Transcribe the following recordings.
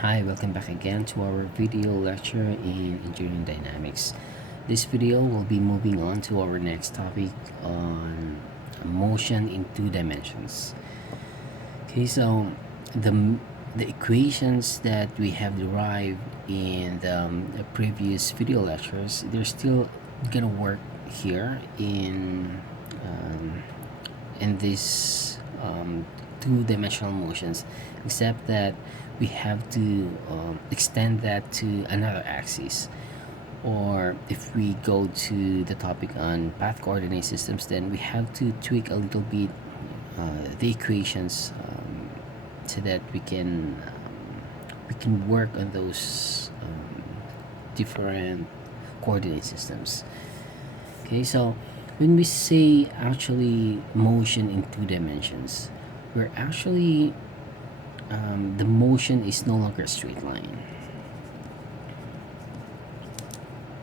Hi, welcome back again to our video lecture in engineering dynamics. This video will be moving on to our next topic on motion in two dimensions. Okay, so the the equations that we have derived in the previous video lectures, they're still gonna work here in this two-dimensional motions, except that we have to extend that to another axis. Or if we go to the topic on path coordinate systems, then we have to tweak a little bit the equations so that we can work on those different coordinate systems. Okay, so when we say actually motion in two dimensions, we're actually the motion is no longer a straight line.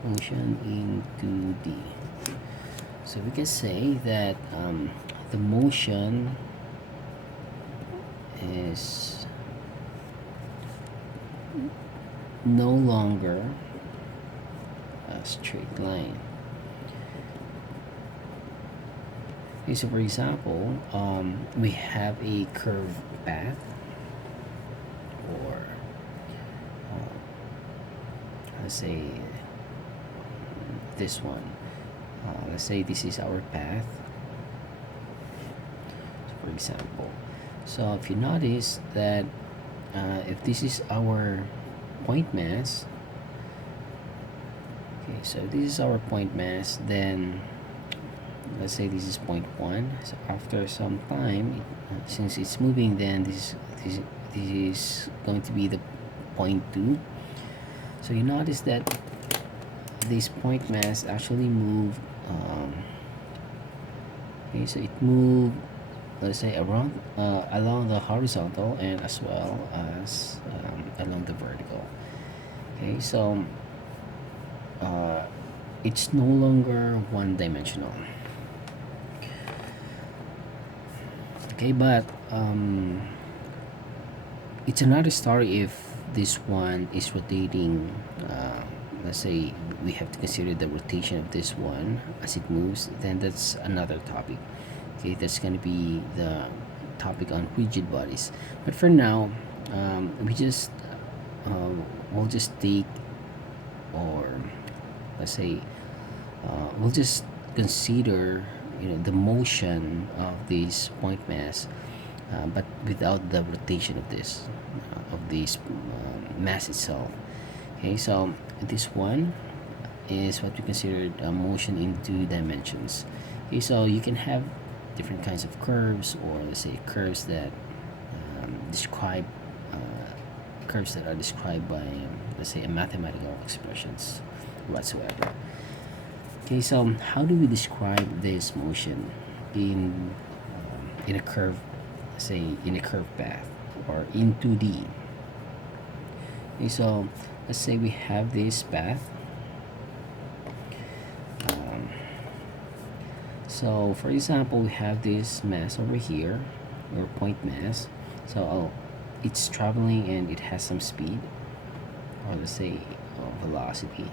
Motion in 2D. So we can say that the motion is no longer a straight line. Okay, so for example, we have a curved path, or let's say this one. Let's say this is our path, for example. So if you notice that if this is our point mass, okay, so this is our point mass, then let's say this is point 1. So after some time, since it's moving, then this is going to be the point 2. So you notice that this point mass actually moved okay, so it moved, let's say, around along the horizontal and as well as along the vertical. Okay, so it's no longer one-dimensional. Okay, but it's another story if this one is rotating. Let's say we have to consider the rotation of this one as it moves, then that's another topic. Okay, that's going to be the topic on rigid bodies. But for now, we'll just take, or let's say we'll just consider the motion of this point mass, but without the rotation of this mass itself. Okay, so this one is what we consider motion in two dimensions. Okay, so you can have different kinds of curves, or let's say curves that describe curves that are described by let's say a mathematical expressions whatsoever. Okay, so how do we describe this motion in a curve, say in a curved path or in 2D? Okay, so let's say we have this path. So for example, we have this mass over here, or point mass. So it's traveling and it has some speed, or let's say velocity.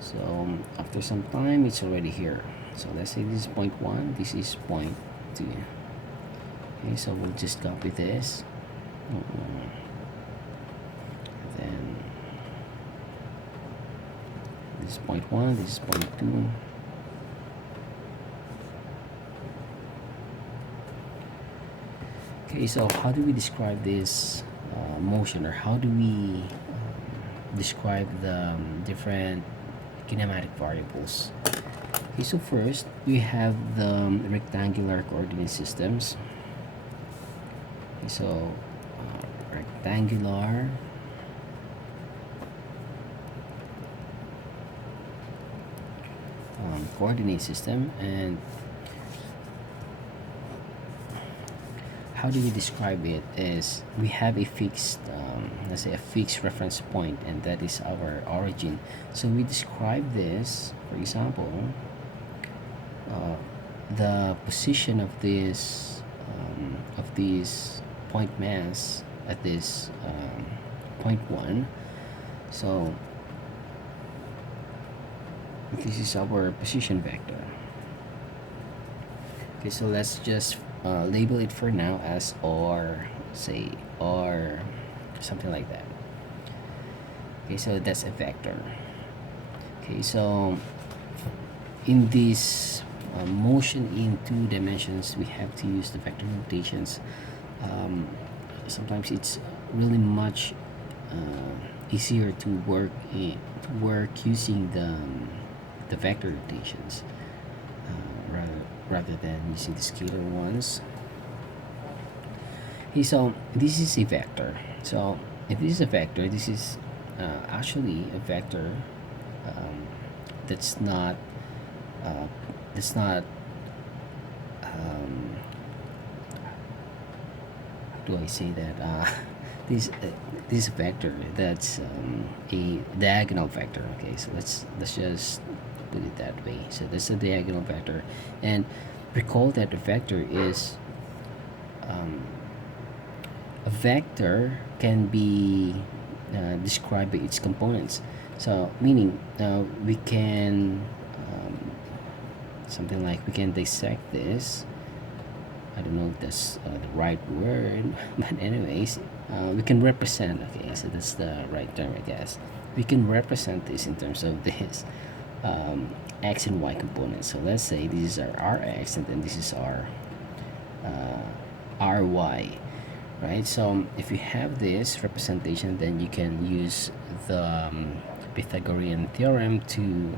So after some time, it's already here. So let's say this is point 1, this is point 2. Okay, so we'll just copy this. Then this is point 1, this is point 2. Okay, so how do we describe this motion, or how do we describe the different kinematic variables? Okay, so first we have the rectangular coordinate systems. Okay, so rectangular coordinate system. And how do we describe it? Is we have a fixed let's say a fixed reference point, and that is our origin. So we describe this, for example, the position of this point mass at this point 1. So this is our position vector. Okay, so let's just label it for now as R, say R, something like that. Okay, so that's a vector. Okay, so in this motion in 2 dimensions, we have to use the vector notations. Sometimes it's really much easier to work using the vector notations rather than using the scalar ones. Okay, so this is a vector. So if this is a vector, this is actually a vector that's not that's not how do I say that this vector that's a diagonal vector. Okay, so let's just put it that way. So that's a diagonal vector, and recall that a vector is a vector can be described by its components. So meaning we can something like we can dissect this. I don't know if that's the right word, but anyways, we can represent. Okay, so that's the right term, I guess. We can represent this in terms of this x and y components. So let's say this is our rx, and then this is our ry, right? So if you have this representation, then you can use the Pythagorean theorem to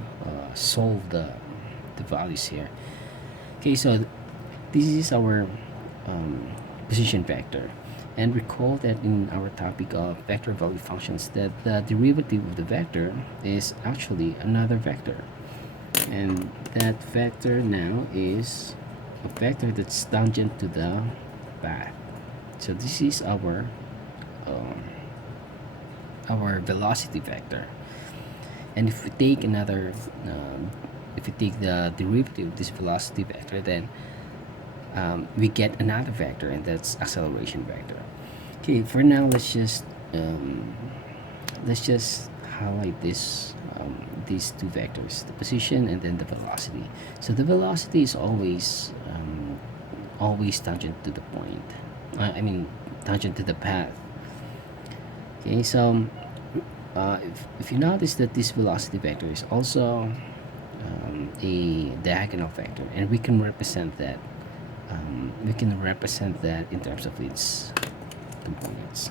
solve the values here. Okay, so this is our position vector, and recall that in our topic of vector value functions, that the derivative of the vector is actually another vector, and that vector now is a vector that's tangent to the path. So this is our velocity vector, and if we take another if we take the derivative of this velocity vector, then we get another vector, and that's acceleration vector. Okay, for now let's just highlight this these two vectors, the position and then the velocity. So the velocity is always tangent to the point. I mean tangent to the path. Okay, so if you notice that this velocity vector is also a diagonal vector, and we can represent that in terms of its components.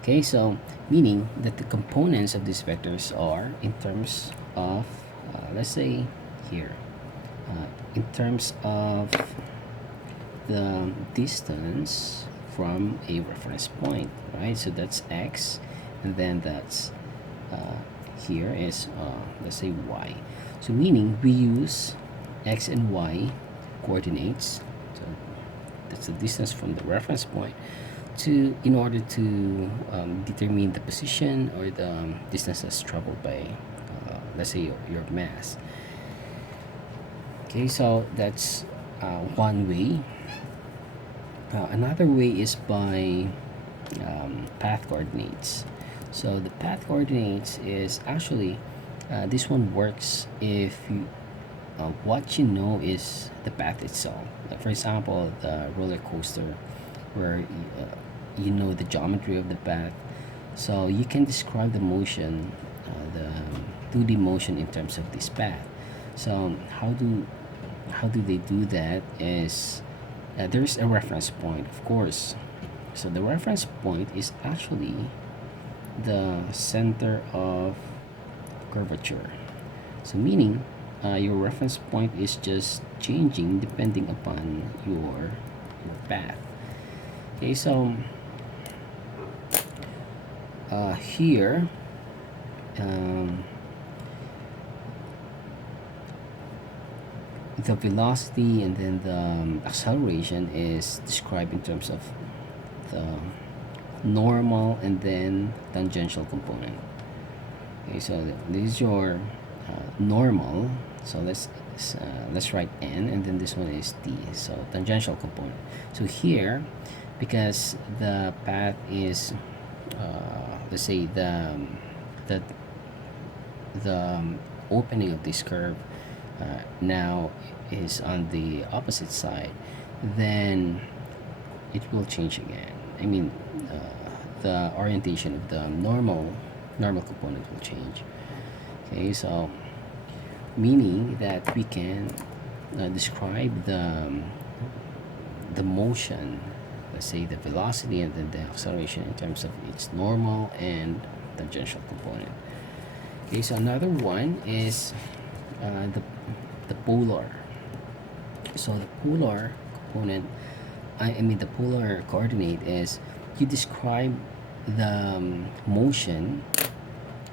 Okay, so meaning that the components of these vectors are in terms of let's say here in terms of the distance from a reference point, right? So that's x, and then that's here is let's say y. So meaning we use x and y coordinates, so that's the distance from the reference point, to in order to determine the position or the distance that's traveled by let's say your mass. Okay, so that's one way. Another way is by path coordinates. So the path coordinates is actually this one works if you what you know is the path itself. Like for example, the roller coaster, where you know the geometry of the path, so you can describe the motion, the 2D motion in terms of this path. So how do they do that is there's a reference point, of course. So the reference point is actually the center of curvature. So meaning your reference point is just changing depending upon your path. Okay, so here the velocity and then the acceleration is described in terms of the normal and then tangential component. Okay, so this is your normal. So let's write n, and then this one is t, so tangential component. So here because the path is, let's say the opening of this curve now is on the opposite side, then it will change again. I mean, the orientation of the normal component will change. Okay, so meaning that we can describe the motion, let's say the velocity and then the acceleration, in terms of its normal and tangential component. Okay, so another one is the polar. So the polar component, I mean the polar coordinate, is you describe the motion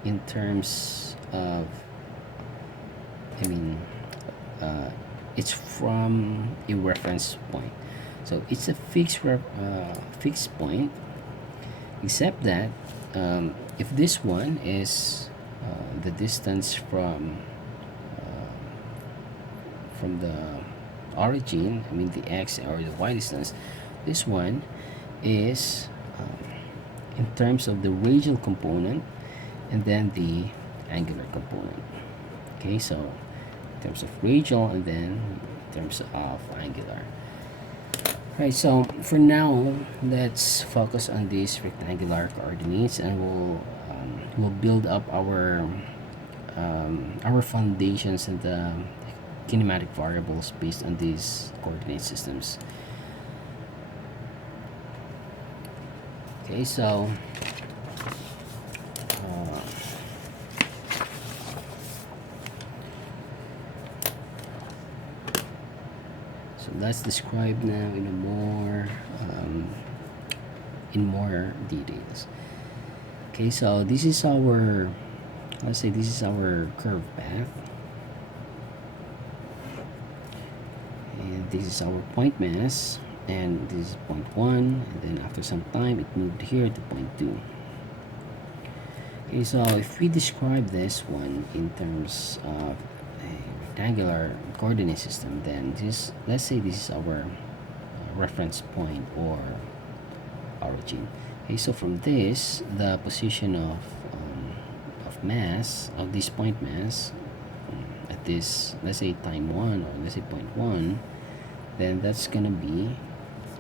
in terms of, I mean, it's from a reference point. So it's a fixed point, except that if this one is the distance from the origin, I mean the x or the y distance, this one is in terms of the radial component and then the angular component. Okay, so in terms of radial and then in terms of angular. Right, so for now, let's focus on these rectangular coordinates, and we'll build up our foundations and the kinematic variables based on these coordinate systems. Okay, so let's describe now in more details. Okay, so this is our, let's say this is our curve path, and this is our point mass, and this is point 1, and then after some time it moved here to point 2. Okay, so if we describe this one in terms of a rectangular coordinate system, then this, let's say this is our reference point or origin. Okay, so from this, the position of mass, of this point mass, at this, let's say time 1, or let's say point 1, then that's gonna be,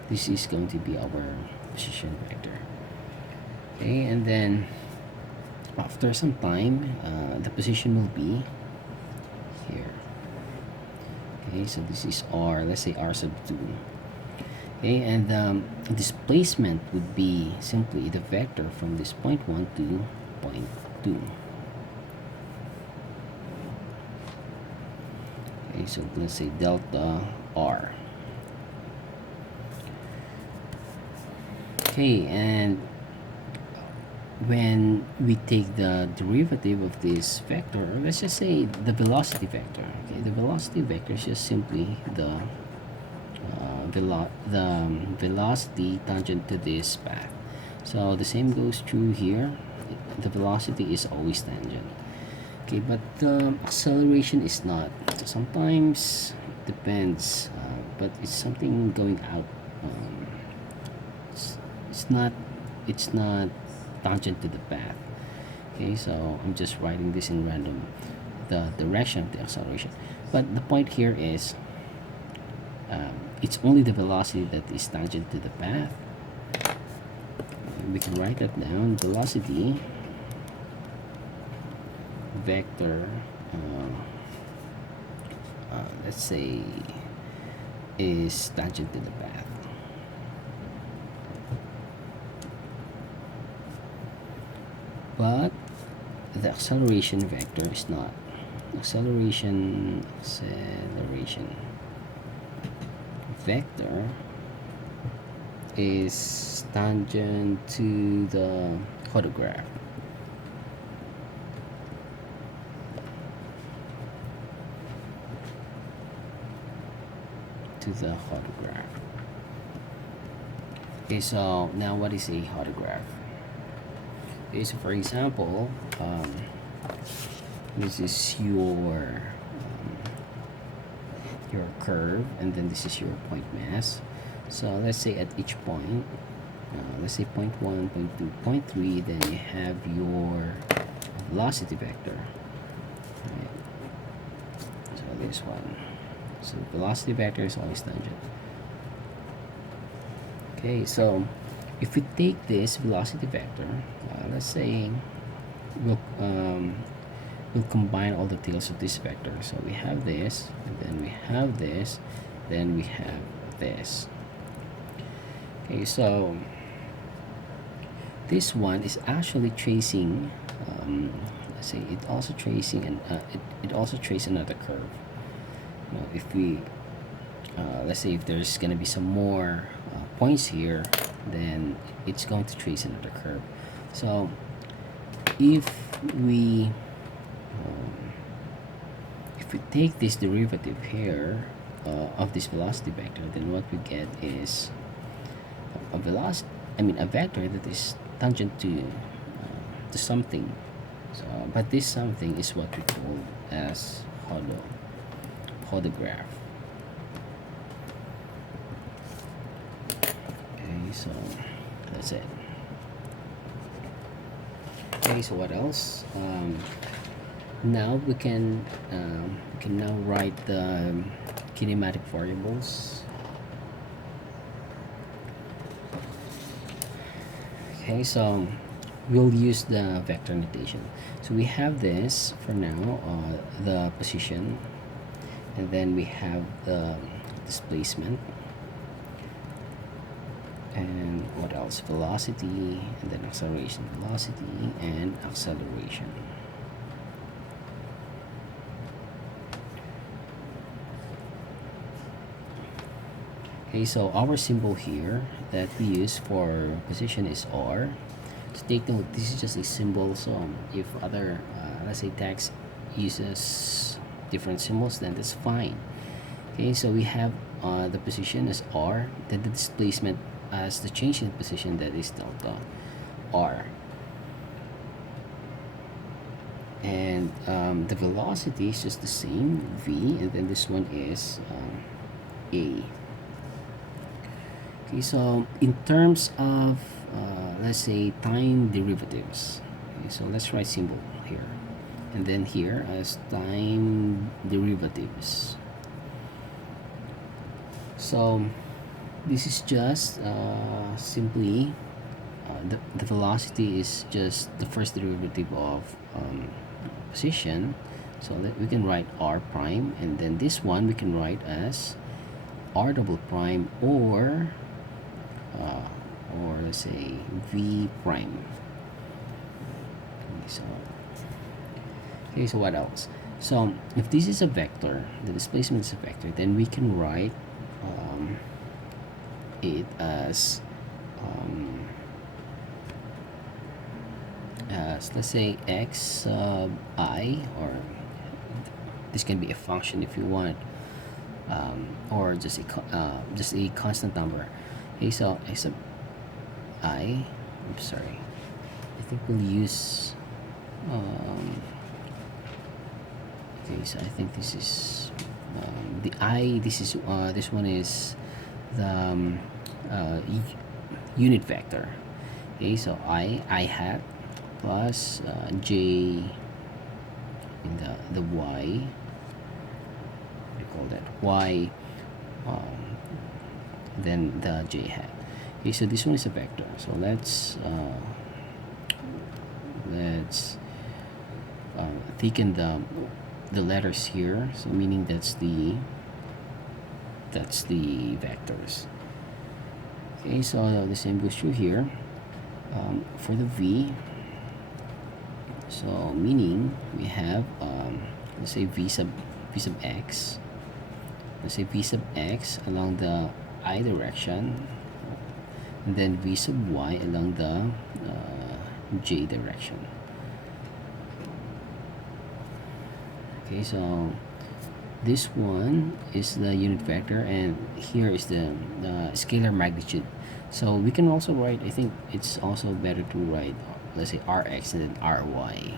this is going to be our position vector. Okay, and then after some time, the position will be here. Okay, so this is r, let's say r sub 2. Okay, and displacement would be simply the vector from this point 1 to point 2. Okay, so let's say delta r. Okay, and when we take the derivative of this vector, or let's just say the velocity vector. Okay, the velocity vector is just simply the velocity tangent to this path. So the same goes true here. The velocity is always tangent. Okay, but the acceleration is not. Sometimes depends, but it's something going out. It's not tangent to the path. Okay, so I'm just writing this in random, the direction of the acceleration. But the point here is it's only the velocity that is tangent to the path. We can write that down. Velocity vector, let's say, is tangent to the path. But the acceleration vector is not. Acceleration vector is tangent to the photograph. Okay, so now what is a photograph? Okay, so for example, this is your curve, and then this is your point mass. So let's say at each point, let's say point 1, point 2, point 3, then you have your velocity vector. Right? So this one. So velocity vector is always tangent. Okay, so if we take this velocity vector, let's say we'll we'll combine all the tails of this vector. So we have this, and then we have this, then we have this. Okay, so this one is actually tracing. Let's say it also tracing, and it also traces another curve. If we let's say if there's going to be some more points here, then it's going to trace another curve. So um, if we take this derivative here of this velocity vector, then what we get is a velocity, a vector that is tangent to something. So but this something is what we call as hodograph. Okay, so that's it. Okay, so what else? Now we can now write the kinematic variables. Okay, so we'll use the vector notation. So we have this for now, the position, and then we have the displacement, and what else? Velocity, and then acceleration. Velocity and acceleration. Okay, so our symbol here that we use for position is R. So take note, this is just a symbol. So if other let's say text uses different symbols, then that's fine. Okay, so we have the position as R, then the displacement as the change in position, that is delta R, and the velocity is just the same, V, and then this one is A. Okay, so in terms of let's say time derivatives, okay, so let's write symbol here, and then here as time derivatives. So this is just simply the velocity is just the first derivative of position, so that we can write r prime, and then this one we can write as r double prime, or let's say v prime. Okay, so what else? So if this is a vector, the displacement is a vector, then we can write it as let's say x sub I, or this can be a function if you want, or just a constant number. Okay, so x sub I, I'm sorry, I think we'll use okay, so I think this is the I, this is this one is the unit vector. Okay, so I hat plus j in the y, we call that y, then the j hat. Okay, so this one is a vector, so let's thicken the letters here, so meaning that's the vectors. Okay, so the same goes through here for the v. So meaning we have let's say v sub x, let's say v sub x along the I direction, and then v sub y along the j direction. Okay, so this one is the unit vector, and here is the scalar magnitude. So we can also write, I think it's also better to write, let's say rx and then ry.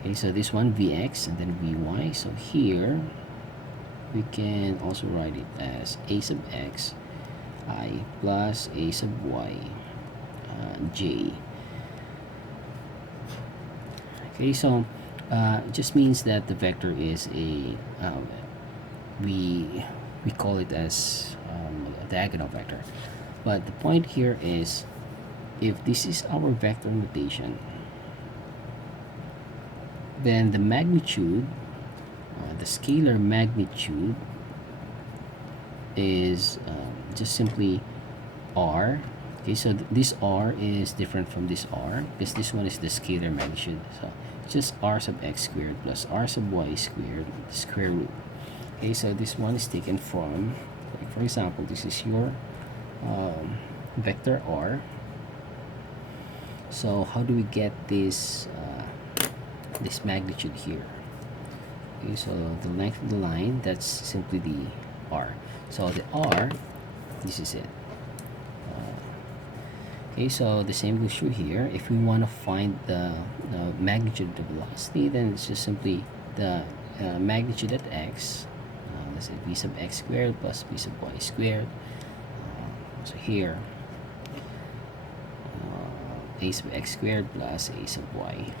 Okay, so this one vx and then vy. So here we can also write it as a sub x I plus a sub y j. Okay, so it just means that the vector is a we call it as a diagonal vector, but the point here is if this is our vector notation, then the magnitude, the scalar magnitude is just simply r. Okay, so this r is different from this r because this one is the scalar magnitude, so it's just r sub x squared plus r sub y squared square root. Okay, so this one is taken from, like for example, this is your vector r. So how do we get this this magnitude here? Okay, so the length of the line, that's simply the r. So the r, this is it. Okay, so the same goes true here. If we want to find the magnitude of the velocity, then it's just simply the magnitude at x. Let's say v sub x squared plus v sub y squared. So here, a sub x squared plus a sub y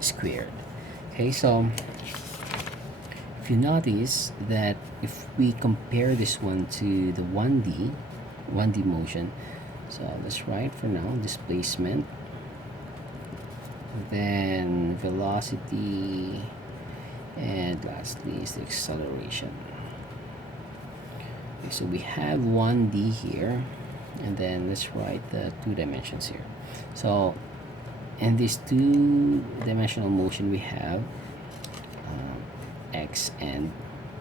squared. Okay, so if you notice that if we compare this one to the 1D motion, so let's write for now displacement, then velocity, and lastly is the acceleration. Okay, so we have 1D here, and then let's write the 2 dimensions here. So in this 2-dimensional motion, we have x and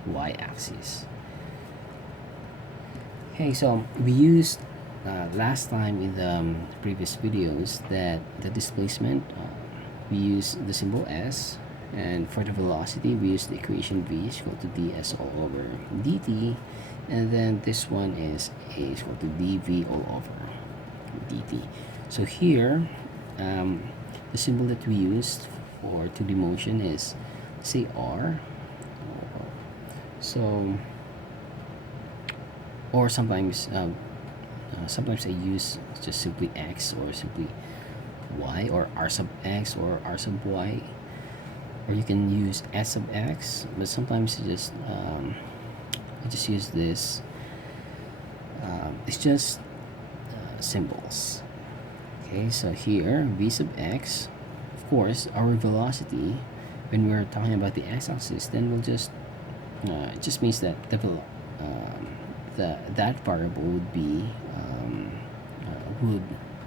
y axis. Okay, so we used last time in the previous videos that the displacement, we use the symbol s, and for the velocity we use the equation v is equal to ds all over dt, and then this one is a is equal to dv all over dt. So here the symbol that we used for 2D motion is, say, r. So, or sometimes sometimes I use just simply x or simply y, or r sub x or r sub y, or you can use s sub x, but sometimes you just I just use this. It's just symbols. Okay, so here v sub x, of course our velocity when we're talking about the x-axis, then we'll just it just means that that variable would be would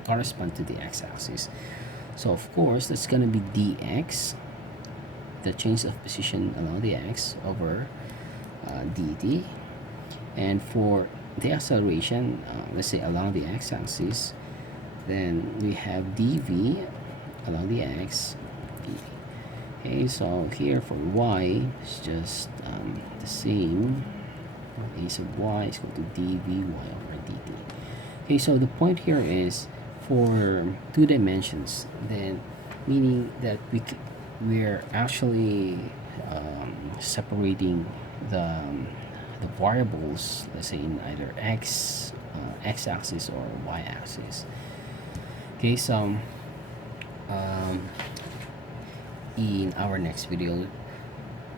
correspond to the x-axis. So of course that's gonna be dx, the change of position along the x, over dt, and for the acceleration, let's say along the x-axis, then we have dv along the x dt. Okay, so here for y it's just the same, a sub y is equal to dvy over dt. Okay, so the point here is for 2 dimensions, then meaning that we're actually separating the variables, let's say in either x-axis or y-axis. Okay, so in our next video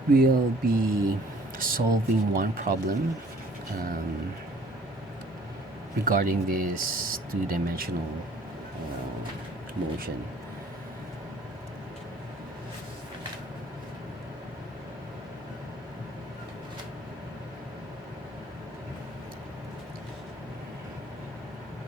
we'll be solving one problem regarding this 2-dimensional motion.